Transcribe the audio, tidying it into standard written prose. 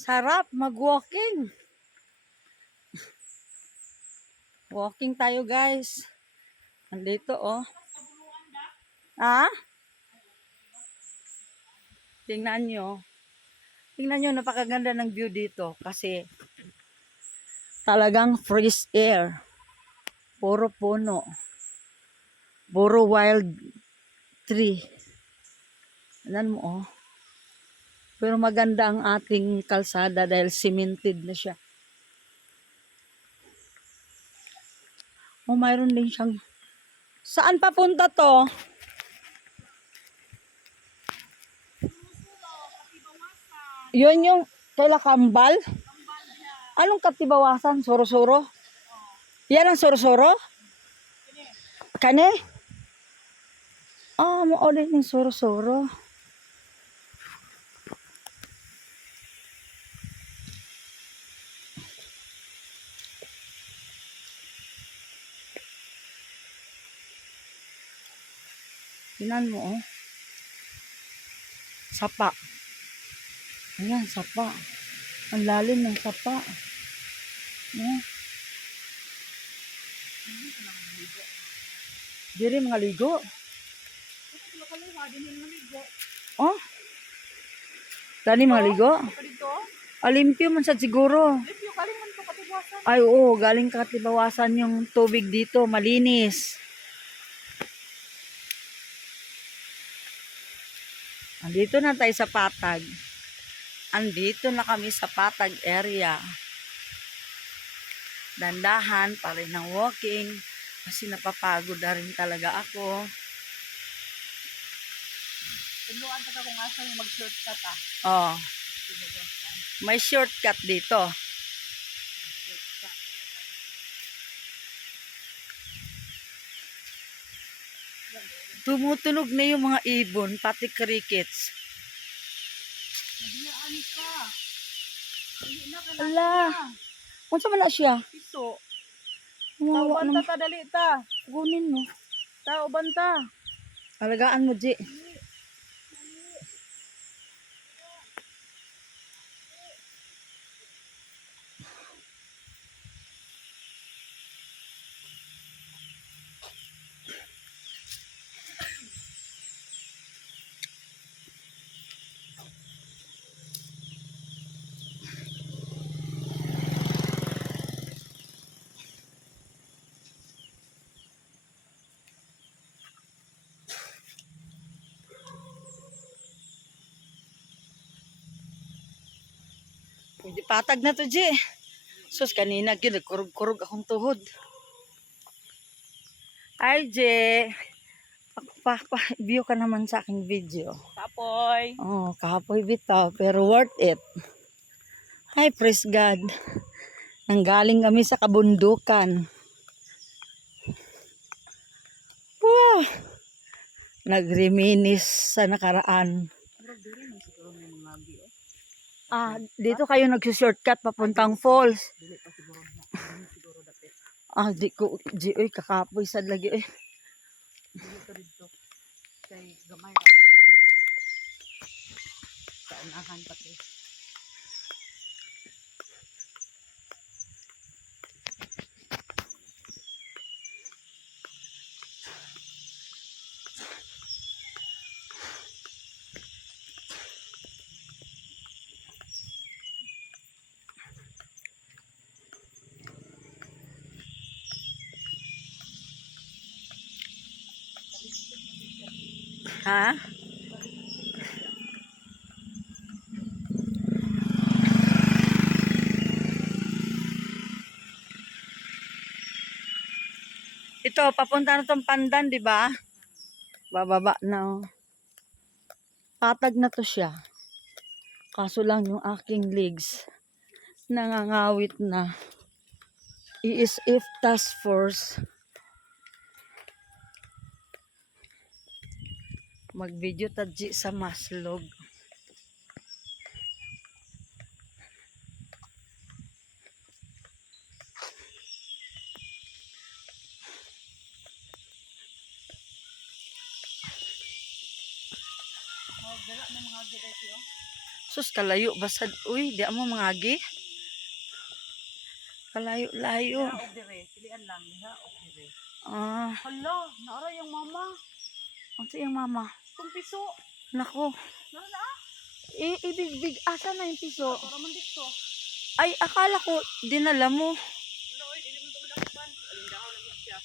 Sarap mag-walking. Walking tayo, guys. Andito, oh. Ah? Tingnan nyo. Tingnan nyo, napakaganda ng view dito. Kasi talagang fresh air. Puro puno. Puro wild tree. Alam mo, oh. Pero maganda ang ating kalsada dahil cemented na siya. Oh, mayroon din siyang... Saan papunta to? Yun yung kaila Kambal? Anong Katibawasan? Soro-soro? Yan ang soro-soro? Kane? Ah, mo ulit ng soro-soro. Tingnan mo, oh. Sapa. Ayan, sapa. Ang lalim ng sapa. Ayan. Diri mga ligo. Oh? Dani mga ligo? Alimpyo man sa siguro. Ay, oo. Galing Katibawasan yung tubig dito. Malinis. Andito na tayo sa Patag. Andito na kami sa Patag area. Dandahan pa rin ng walking. Kasi napapagod na rin talaga ako. Tuluan ka kung asa yung mag-shortcut ah. Oo. May shortcut dito. Tumutunog na yung mga ibon, pati crickets. Nagiyaan ka. Ala. Kung saan na siya? Piso. Tao banta ta, dali ta. Gunin mo. Tao banta. Alagaan mo, Ji. Hindi patag na to, Ji. Sus, kanina kurog-kurog akong tuhod. Ay, Ji. Pa-view ka naman sa aking video. Kapoy. Oh, kapoy bitaw, pero worth it. Ay, praise God. Nanggaling kami sa kabundukan. Wow! Nagreminis sa nakaraan. Ah, dito kayo nagsi-shortcut papuntang falls. Ah, di ko, di, oy, kakapoy sad lagi, eh. Dito dito. Kay gamay ra kuan. Sa unahan pati. Ha? Ito, papunta na tong Pandan, di ba? Bababa na, oh. Patag na to siya. Kaso lang yung aking legs nangangawit na. ESF Task Force. Mag-video tadji sa Maslog. Sus, kalayo basad. Uy, di mo mangagi. Kalayo-layo. Diha og dire. Pilian lang. Diha og dire. Ah, Hala, naara yung mama. ang siyang mama. Kung piso. Nako. Nara. Ibig, asa na yung piso? Para man dito. Ay, akala ko, dinala mo. Wala, oy, dili mo tumulakban. Alindahaw lang siya.